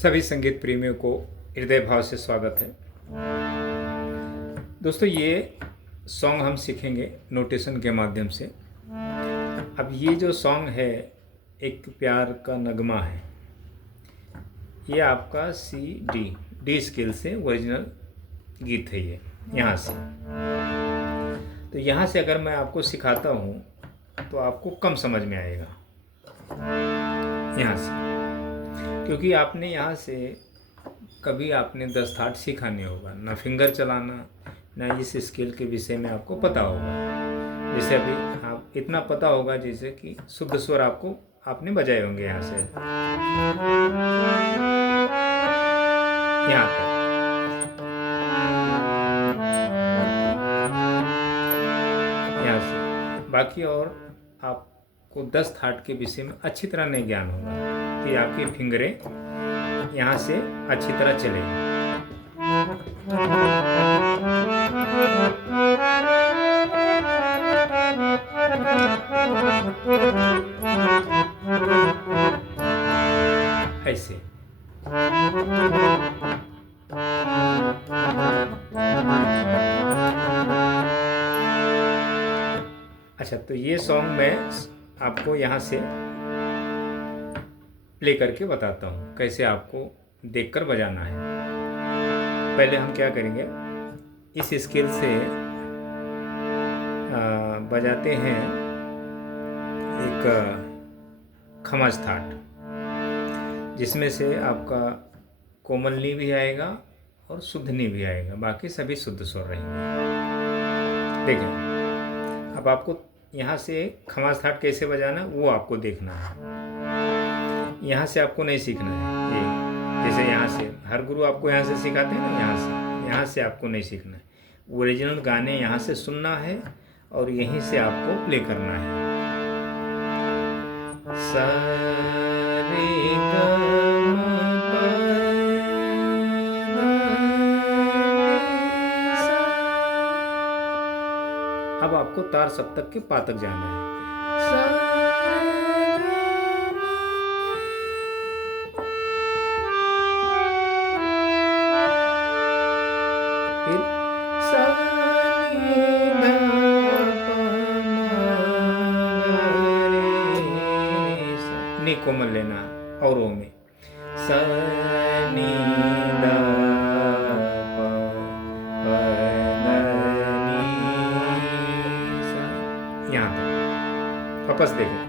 सभी संगीत प्रेमियों को हृदय भाव से स्वागत है। दोस्तों, ये सॉन्ग हम सीखेंगे नोटेशन के माध्यम से। अब ये जो सॉन्ग है एक प्यार का नगमा है। ये आपका डी स्केल से ओरिजिनल गीत है ये। यहाँ से तो यहाँ से अगर मैं आपको सिखाता हूँ तो आपको कम समझ में आएगा यहाँ से, क्योंकि आपने यहाँ से कभी आपने 10 थाट सीखा नहीं होगा, ना फिंगर चलाना, ना इस स्केल के विषय में आपको पता होगा। जैसे अभी आप इतना पता होगा जैसे कि शुद्ध स्वर आपने बजाए होंगे यहाँ से यहाँ तक। यहाँ से बाकी और आपको 10 थाट के विषय में अच्छी तरह नहीं ज्ञान होगा कि आपकी फिंगरें यहाँ से अच्छी तरह चलेंगी। ऐसे अच्छा, तो ये सॉन्ग मैं आपको यहाँ से प्ले करके बताता हूँ कैसे आपको देखकर बजाना है। पहले हम क्या करेंगे, इस स्केल से बजाते हैं एक खमज थाट, जिसमें से आपका कोमल नी भी आएगा और शुद्ध नी भी आएगा, बाकी सभी शुद्ध स्वर रहेंगे। देखिए, अब आपको यहाँ से खमज थाट कैसे बजाना वो आपको देखना है। यहाँ से आपको नहीं सीखना है ये, जैसे यहाँ से हर गुरु आपको यहाँ से सिखाते हैं ना, यहाँ से आपको नहीं सीखना है। ओरिजिनल गाने यहाँ से सुनना है और यहीं से आपको प्ले करना है। सा रे गा मा पा धा सा। अब आपको तार सप्तक के पा तक जाना है। फिर सा नी धा पा मा रे सा। नी कोमल लेना और ओ में सा नी धा पा पा धा नी सा। यहाँ तक वापस देखें।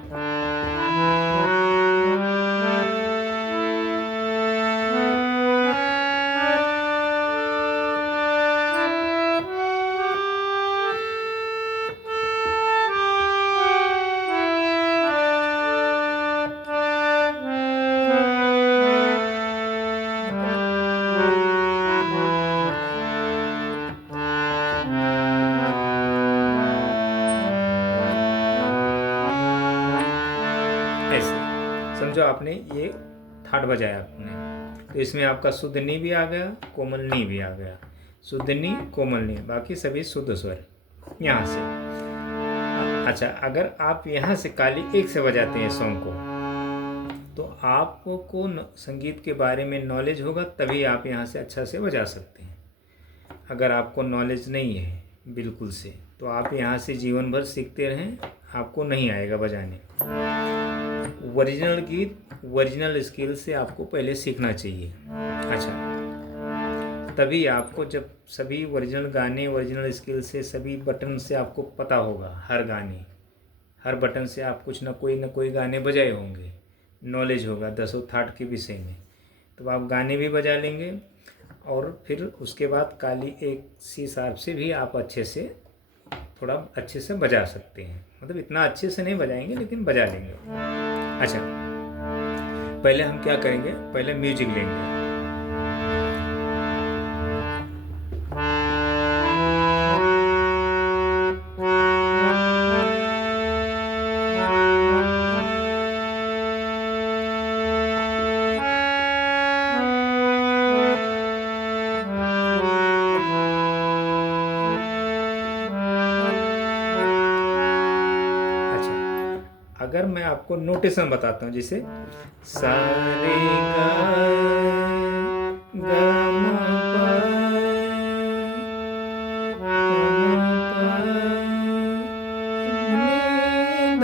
ऐसे समझो आपने ये थाट बजाया आपने, तो इसमें आपका शुद्ध नी भी आ गया, कोमल नी भी आ गया। शुद्ध नी, कोमल नी, बाकी सभी शुद्ध स्वर यहाँ से। अच्छा, अगर आप यहाँ से काली एक से बजाते हैं सॉन्ग को, तो आपको संगीत के बारे में नॉलेज होगा, तभी आप यहाँ से अच्छा से बजा सकते हैं। अगर आपको नॉलेज नहीं है बिल्कुल से, तो आप यहाँ से जीवन भर सीखते रहें, आपको नहीं आएगा बजाने। ओरिजिनल गीत ओरिजिनल स्किल से आपको पहले सीखना चाहिए। अच्छा, तभी आपको जब सभी ओरिजिनल गाने ओरिजिनल स्किल से सभी बटन से आपको पता होगा, हर गाने हर बटन से आप कुछ ना कोई गाने बजाए होंगे, नॉलेज होगा 10 थाट के विषय में, तो आप गाने भी बजा लेंगे। और फिर उसके बाद काली एक सी शार्प से भी आप अच्छे से थोड़ा अच्छे से बजा सकते हैं। मतलब इतना अच्छे से नहीं बजाएंगे लेकिन बजा लेंगे। अच्छा, पहले हम क्या करेंगे, पहले म्यूजिक लेंगे। अगर मैं आपको नोटेशन बताता हूँ, जैसे सा रे गा ग म प नी ध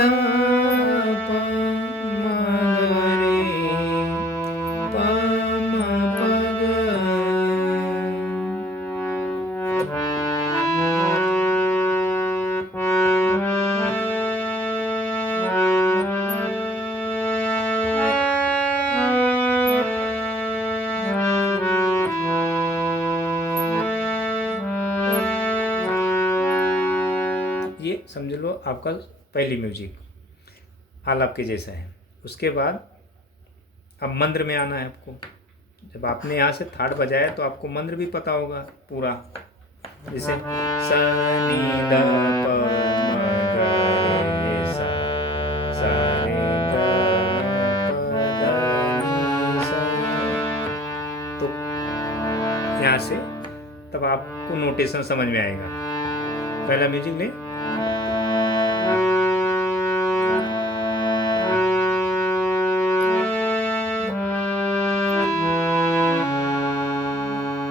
प म ग रे प म प ग। ये समझ लो आपका पहली म्यूजिक आलाप के जैसा है। उसके बाद अब मंद्र में आना है आपको। जब आपने यहाँ से थाट बजाया तो आपको मंद्र भी पता होगा पूरा, जैसे स नी ध प म ग रे सा रे ग प ध नी सा। तो यहाँ से तब आपको नोटेशन समझ में आएगा। पहला म्यूजिक ले,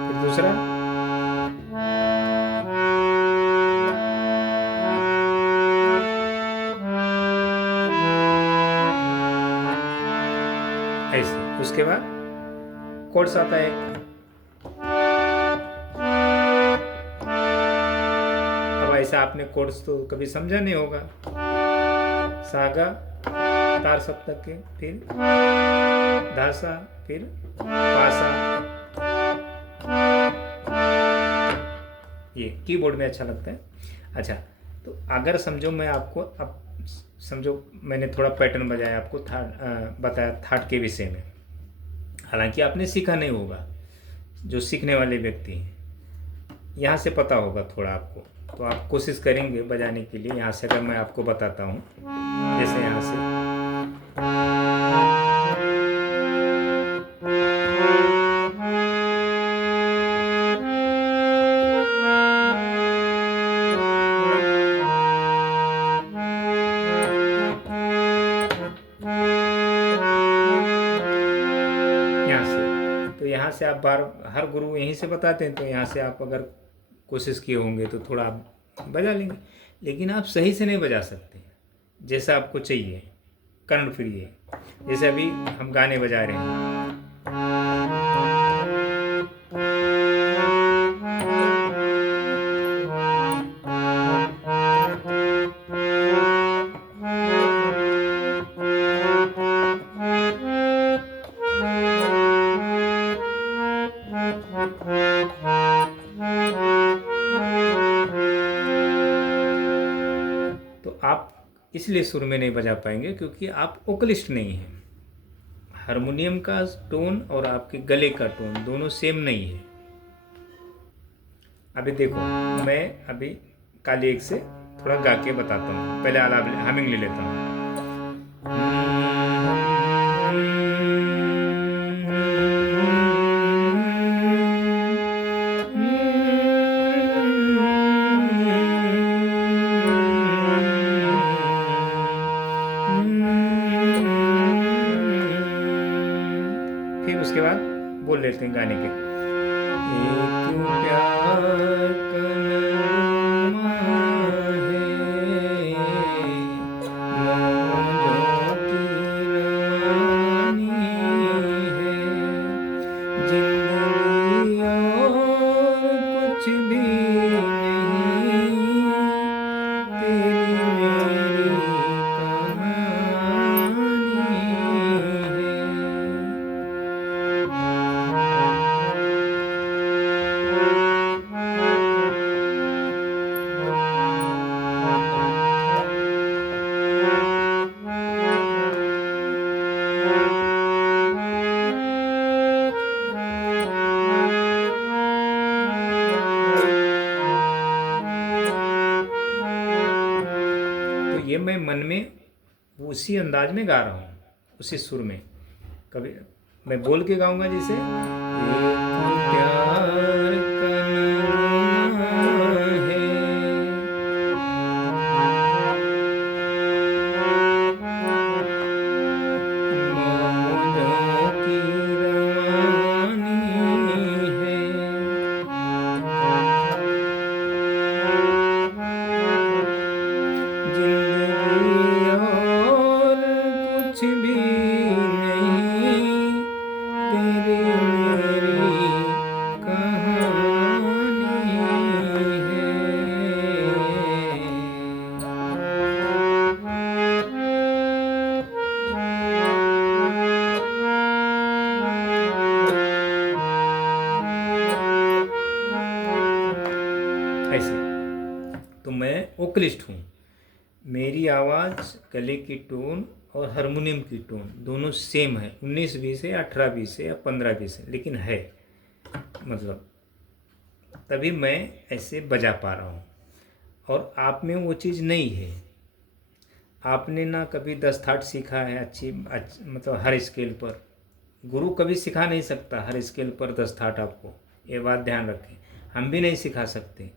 फिर दूसरा, ऐसे। उसके बाद कोर्स आता है। अब ऐसा आपने कोर्स तो कभी समझा नहीं होगा। सागा तार सप्तक के, फिर धासा, फिर पासा। ये कीबोर्ड में अच्छा लगता है। अच्छा, तो अगर समझो मैं आपको अब समझो मैंने थोड़ा पैटर्न बजाया आपको बताया थाट के विषय में। हालांकि आपने सीखा नहीं होगा, जो सीखने वाले व्यक्ति हैं यहाँ से पता होगा थोड़ा आपको, तो आप कोशिश करेंगे बजाने के लिए। यहाँ से अगर मैं आपको बताता हूँ, जैसे यहाँ से यहाँ से आप बार हर गुरु यहीं से बताते हैं, तो यहाँ से आप अगर कोशिश किए होंगे तो थोड़ा आप बजा लेंगे। लेकिन आप सही से नहीं बजा सकते जैसा आपको चाहिए, कर्णप्रिय। जैसे अभी हम गाने बजा रहे हैं, तो आप इसलिए सुर में नहीं बजा पाएंगे क्योंकि आप वोकलिस्ट नहीं हैं। हारमोनियम का टोन और आपके गले का टोन दोनों सेम नहीं है। अभी देखो, मैं अभी काली एक से थोड़ा गा के बताता हूँ। पहले आलाप हमिंग ले लेता हूँ। फिर उसके बाद बोल लेते हैं गाने के। एक प्यार कलमा है, मौजों की रवानी है, जिंदगी और कुछ भी नहीं, तेरी मेरी कहानी है। ये मैं मन में उसी अंदाज में गा रहा हूँ, उसी सुर में। कभी मैं बोल के गाऊंगा, जैसे एक प्यार का नगमा है, मौजों की रवानी ऐसे। तो मैं वोकलिस्ट हूँ, मेरी आवाज़, गले की टोन और हारमोनियम की टोन दोनों सेम है, 19-20 है, 18-20 है या 15-20 है, लेकिन है मतलब, तभी मैं ऐसे बजा पा रहा हूँ। और आप में वो चीज़ नहीं है, आपने ना कभी 10 थाट सीखा है मतलब हर स्केल पर, गुरु कभी सिखा नहीं सकता हर स्केल पर 10 थाट आपको, ये बात ध्यान रखें। हम भी नहीं सिखा सकते।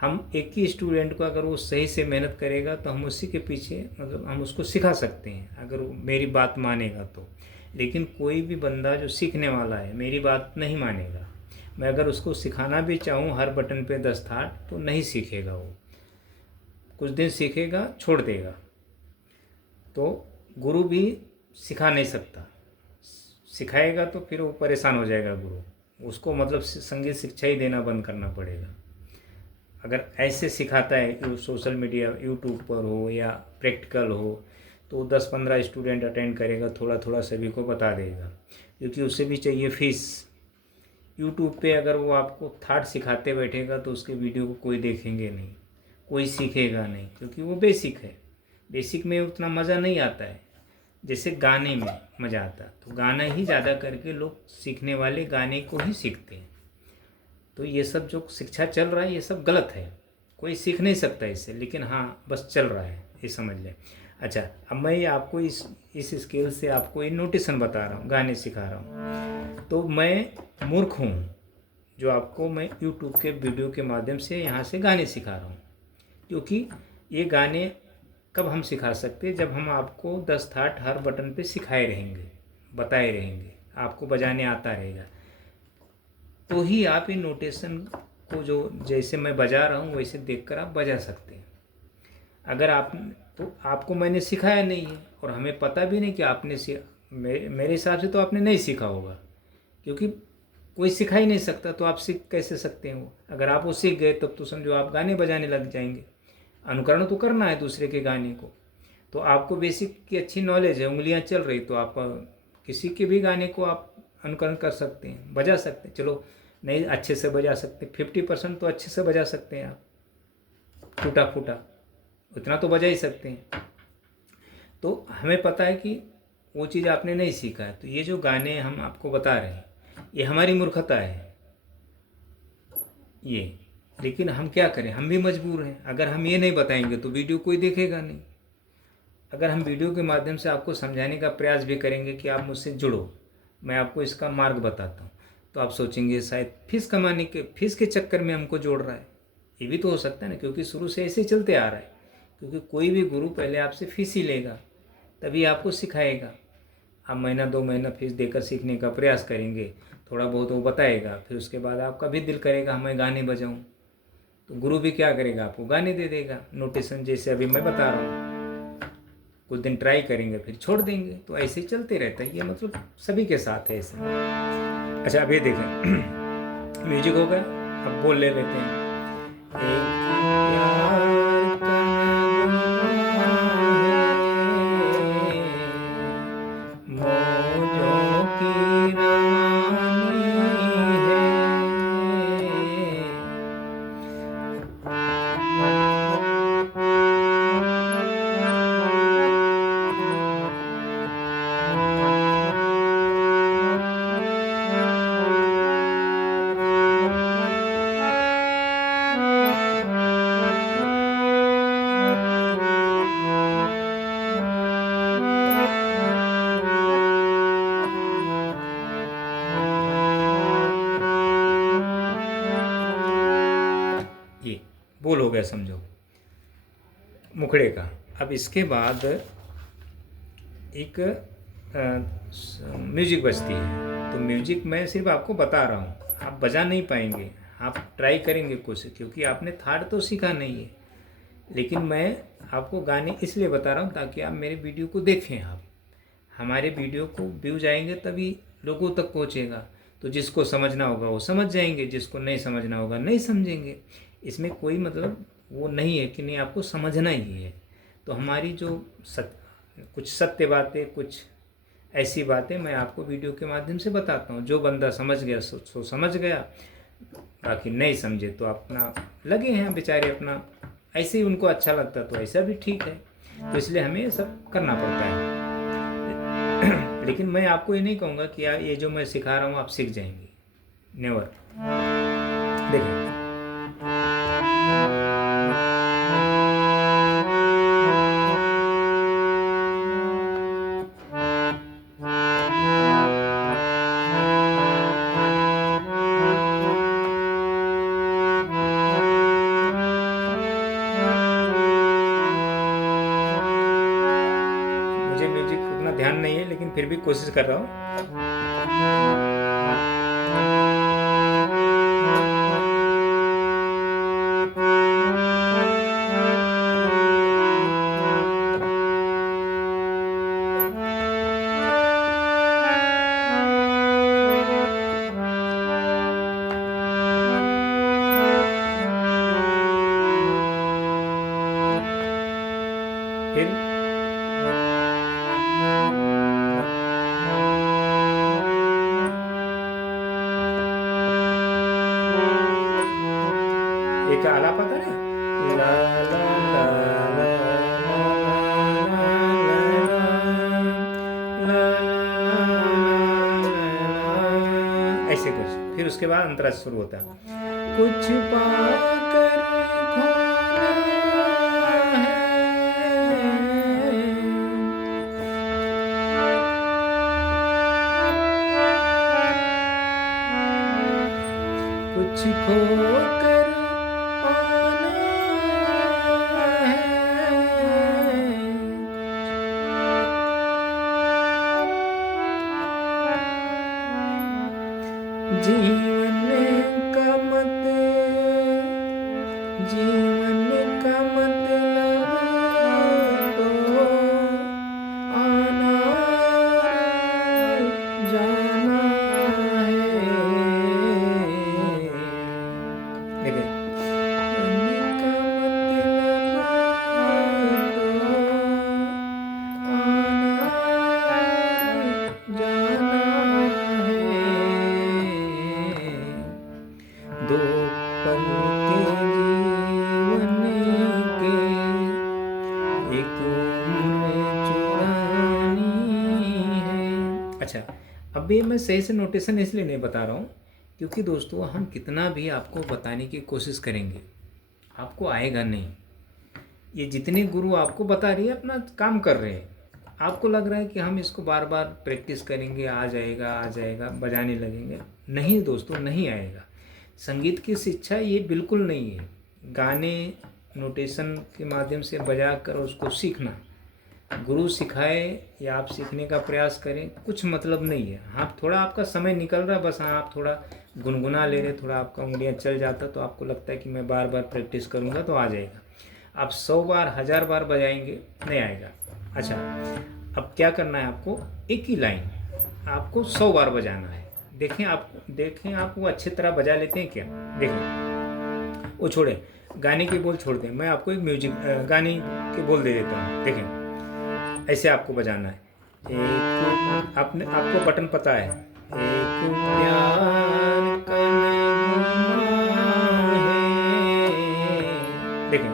हम एक ही स्टूडेंट को अगर वो सही से मेहनत करेगा तो हम उसी के पीछे मतलब हम उसको सिखा सकते हैं, अगर वो मेरी बात मानेगा तो। लेकिन कोई भी बंदा जो सीखने वाला है मेरी बात नहीं मानेगा, मैं अगर उसको सिखाना भी चाहूँ हर बटन पे 10 थाट तो नहीं सीखेगा, वो कुछ दिन सीखेगा छोड़ देगा। तो गुरु भी सिखा नहीं सकता, सिखाएगा तो फिर वो परेशान हो जाएगा गुरु, उसको मतलब संगीत शिक्षा ही देना बंद करना पड़ेगा। अगर ऐसे सिखाता है सोशल मीडिया यूट्यूब पर हो या प्रैक्टिकल हो तो 10-15 स्टूडेंट अटेंड करेगा, थोड़ा थोड़ा सभी को बता देगा, क्योंकि उसे भी चाहिए फीस। यूट्यूब पे अगर वो आपको थाट सिखाते बैठेगा तो उसके वीडियो को कोई देखेंगे नहीं, कोई सीखेगा नहीं, क्योंकि वो बेसिक है। बेसिक में उतना मज़ा नहीं आता है जैसे गाने में मज़ा आता। तो गाना ही ज़्यादा करके लोग सीखने वाले गाने को ही सीखते हैं। तो ये सब जो शिक्षा चल रहा है ये सब गलत है, कोई सीख नहीं सकता इससे, लेकिन हाँ बस चल रहा है, ये समझ लें। अच्छा, अब मैं आपको इस स्केल से आपको ये नोटेशन बता रहा हूँ, गाने सिखा रहा हूँ। तो मैं मूर्ख हूँ जो आपको मैं यूट्यूब के वीडियो के माध्यम से यहाँ से गाने सिखा रहा हूँ, क्योंकि ये गाने कब हम सिखा सकते हैं, जब हम आपको 10 थाट हर बटन पे सिखाए रहेंगे, बताए रहेंगे, आपको बजाने आता रहेगा, तो ही आप इन नोटेशन को जो जैसे मैं बजा रहा हूँ वैसे देखकर आप बजा सकते हैं। अगर आप तो आपको मैंने सिखाया नहीं है और हमें पता भी नहीं कि आपने मेरे हिसाब से तो आपने नहीं सीखा होगा, क्योंकि कोई सिखा ही नहीं सकता, तो आप सीख कैसे सकते हैं वो। अगर आप वो सीख गए तब तो समझो आप गाने बजाने लग जाएंगे, अनुकरण तो करना है दूसरे के गाने को। तो आपको बेसिक की अच्छी नॉलेज है, उंगलियां चल रही, तो आप किसी के भी गाने को आप अनुकरण कर सकते हैं, बजा सकते हैं। चलो नहीं अच्छे से बजा सकते, 50% तो अच्छे से बजा सकते हैं आप, टूटा फूटा उतना तो बजा ही सकते हैं। तो हमें पता है कि वो चीज़ आपने नहीं सीखा है, तो ये जो गाने हम आपको बता रहे हैं ये हमारी मूर्खता है ये। लेकिन हम क्या करें, हम भी मजबूर हैं। अगर हम ये नहीं बताएंगे तो वीडियो कोई देखेगा नहीं। अगर हम वीडियो के माध्यम से आपको समझाने का प्रयास भी करेंगे कि आप मुझसे जुड़ो, मैं आपको इसका मार्ग बताता हूँ, तो आप सोचेंगे शायद फीस के चक्कर में हमको जोड़ रहा है। ये भी तो हो सकता है ना, क्योंकि शुरू से ऐसे चलते आ रहा है। क्योंकि कोई भी गुरु पहले आपसे फीस ही लेगा, तभी आपको सिखाएगा। आप महीना 2 महीना फीस देकर सीखने का प्रयास करेंगे, थोड़ा बहुत वो बताएगा, फिर उसके बाद आपका भी दिल करेगा मैं गाने बजाऊं, तो गुरु भी क्या करेगा, आपको गाने दे देगा, नोटेशन जैसे अभी मैं बता रहा हूँ। कुछ दिन ट्राई करेंगे फिर छोड़ देंगे, तो ऐसे ही चलते रहता है ये, मतलब सभी के साथ है ऐसे। अच्छा अब ये देखें म्यूजिक हो गया, अब बोल ले लेते हैं। एक प्यार का मौजों की रवानी है, ये बोल हो गया समझो मुखड़े का। अब इसके बाद एक म्यूजिक बजती है, तो म्यूजिक मैं सिर्फ आपको बता रहा हूँ, आप बजा नहीं पाएंगे, आप ट्राई करेंगे कोशिश, क्योंकि आपने थाट तो सीखा नहीं है। लेकिन मैं आपको गाने इसलिए बता रहा हूँ ताकि आप मेरे वीडियो को देखें। आप हमारे वीडियो को व्यूज आएंगे तभी लोगों तक पहुँचेगा, तो जिसको समझना होगा वो समझ जाएंगे, जिसको नहीं समझना होगा नहीं समझेंगे। इसमें कोई मतलब वो नहीं है कि नहीं आपको समझना ही है। तो हमारी जो कुछ सत्य बातें, कुछ ऐसी बातें मैं आपको वीडियो के माध्यम से बताता हूँ। जो बंदा समझ गया सो समझ गया, बाकी नहीं समझे तो अपना लगे हैं बेचारे अपना, ऐसे ही उनको अच्छा लगता तो ऐसा भी ठीक है। तो इसलिए हमें ये सब करना पड़ता है। लेकिन मैं आपको ये नहीं कहूँगा कि ये जो मैं सिखा रहा हूँ आप सीख जाएंगे, नेवर। देखिए मुझे म्यूजिक उतना ध्यान नहीं है, लेकिन फिर भी कोशिश कर रहा हूँ। फिर एक आलाप आता है ना, ला ला ला ला ऐसे कुछ, फिर उसके बाद अंतरा शुरू होता है। कुछ पाकर खोना है, कुछ खोकर पाना है, जीवन का मतलब तो आना जाना है। देखिए, जीवन का मतलब तो आना जाना है, दो पल के जीवन के एक उम्र चुरानी है। अच्छा, अब ये मैं सही से नोटेशन इसलिए नहीं बता रहा हूँ क्योंकि दोस्तों हम कितना भी आपको बताने की कोशिश करेंगे आपको आएगा नहीं। ये जितने गुरु आपको बता रही है अपना काम कर रहे हैं, आपको लग रहा है कि हम इसको बार बार प्रैक्टिस करेंगे आ जाएगा बजाने लगेंगे। नहीं दोस्तों, नहीं आएगा। संगीत की शिक्षा ये बिल्कुल नहीं है गाने नोटेशन के माध्यम से बजा कर उसको सीखना। गुरु सिखाए या आप सीखने का प्रयास करें कुछ मतलब नहीं है। हाँ, थोड़ा आपका समय निकल रहा है बस, हाँ आप थोड़ा गुनगुना ले रहे, थोड़ा आपका उंगलियां चल जाता तो आपको लगता है कि मैं बार बार प्रैक्टिस करूँगा तो आ जाएगा। आप 100 बार 1000 बार बजाएंगे नहीं आएगा। अच्छा, अब क्या करना है आपको, एक ही लाइन आपको 100 बार बजाना है। देखें आप वो अच्छी तरह बजा लेते हैं क्या? देखें, वो छोड़े गाने के बोल छोड़ दें, मैं आपको एक म्यूजिक गाने के बोल दे देता हूँ। देखें, ऐसे आपको बजाना है। एक आपको बटन पता है, एक प्यार का नगमा है। देखें,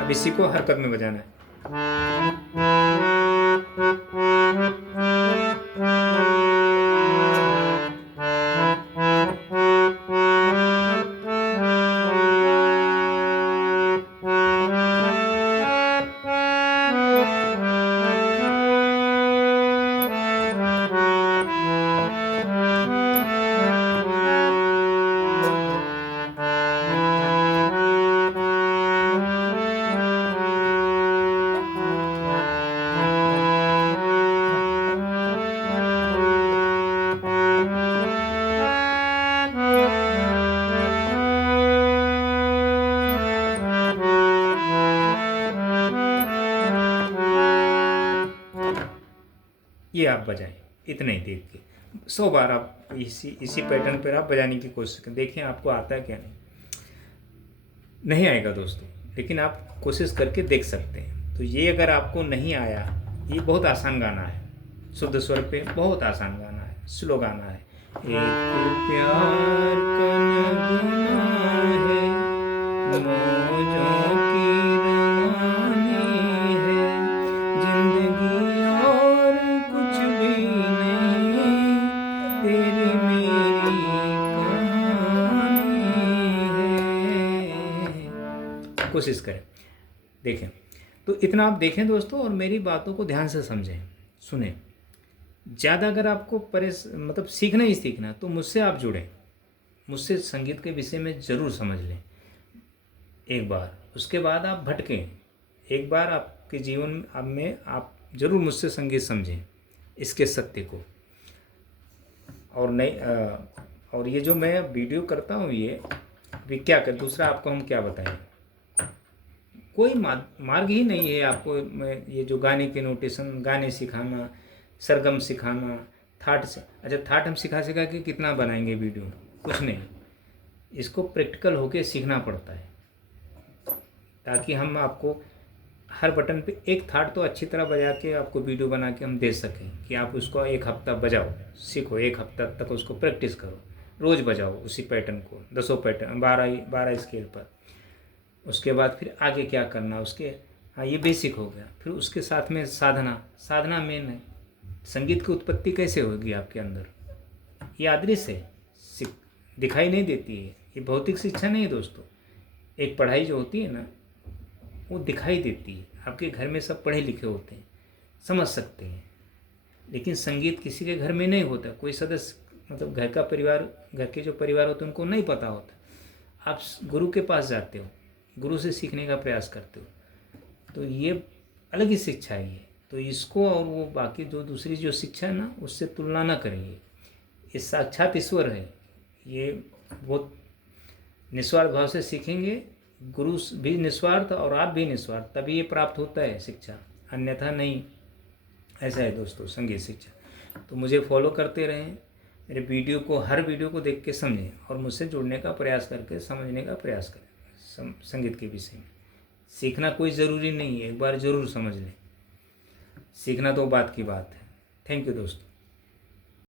अब इसी को हरकत में बजाना है। ये आप बजाएं इतना ही देख के। 100 बार आप इसी पैटर्न पर आप बजाने की कोशिश करें, देखें आपको आता है क्या नहीं आएगा दोस्तों, लेकिन आप कोशिश करके देख सकते हैं। तो ये अगर आपको नहीं आया, ये बहुत आसान गाना है, शुद्ध स्वर पे बहुत आसान गाना है, स्लो गाना है। एक प्यार का नगमा है, मौजों की रवानी है, जिंदगी और कुछ भी नहीं, तेरी मेरी कहानी है। कोशिश करें, देखें। तो इतना आप देखें दोस्तों, और मेरी बातों को ध्यान से समझें, सुने। ज़्यादा अगर आपको मतलब सीखना ही सीखना, तो मुझसे आप जुड़ें, मुझसे संगीत के विषय में ज़रूर समझ लें एक बार। उसके बाद आप भटकें, एक बार आपके जीवन में आप ज़रूर मुझसे संगीत समझें, इसके सत्य को। और नहीं और ये जो मैं वीडियो करता हूँ, ये भी क्या कर, दूसरा आपको हम क्या बताएं, कोई मार्ग ही नहीं है आपको। मैं ये जो गाने के नोटेशन, गाने सिखाना, सरगम सिखाना, थाट से, अच्छा थाट हम सिखा के कितना बनाएंगे वीडियो, कुछ नहीं। इसको प्रैक्टिकल होके सीखना पड़ता है, ताकि हम आपको हर बटन पे एक थाट तो अच्छी तरह बजा के आपको वीडियो बना के हम दे सकें, कि आप उसको एक हफ्ता बजाओ, सीखो, एक हफ्ता तक उसको प्रैक्टिस करो, रोज़ बजाओ उसी पैटर्न को, 10 पैटर्न, 12 स्केल पर। उसके बाद फिर आगे क्या करना उसके, हाँ ये बेसिक हो गया। फिर उसके साथ में साधना मेन है। संगीत की उत्पत्ति कैसे होगी आपके अंदर, ये अदृश्य है, दिखाई नहीं देती है, ये भौतिक शिक्षा नहीं है दोस्तों। एक पढ़ाई जो होती है ना, वो दिखाई देती है, आपके घर में सब पढ़े लिखे होते हैं, समझ सकते हैं। लेकिन संगीत किसी के घर में नहीं होता, कोई सदस्य, मतलब घर का परिवार, घर के जो परिवार होते हैं उनको नहीं पता होता। आप गुरु के पास जाते हो, गुरु से सीखने का प्रयास करते हो, तो ये अलग ही शिक्षा है ये। तो इसको और वो बाकी जो दूसरी जो शिक्षा है ना, उससे तुलना ना करिए। ये साक्षात ईश्वर है, ये बहुत निस्वार्थ भाव से सीखेंगे, गुरु भी निस्वार्थ और आप भी निस्वार्थ, तभी ये प्राप्त होता है शिक्षा, अन्यथा नहीं। ऐसा है दोस्तों संगीत शिक्षा। तो मुझे फॉलो करते रहें, मेरे वीडियो को, हर वीडियो को देख के समझें, और मुझसे जुड़ने का प्रयास करके समझने का प्रयास करें संगीत के विषय में। सीखना कोई ज़रूरी नहीं है, एक बार ज़रूर समझ लें, सीखना तो बात की बात है। थैंक यू दोस्तों।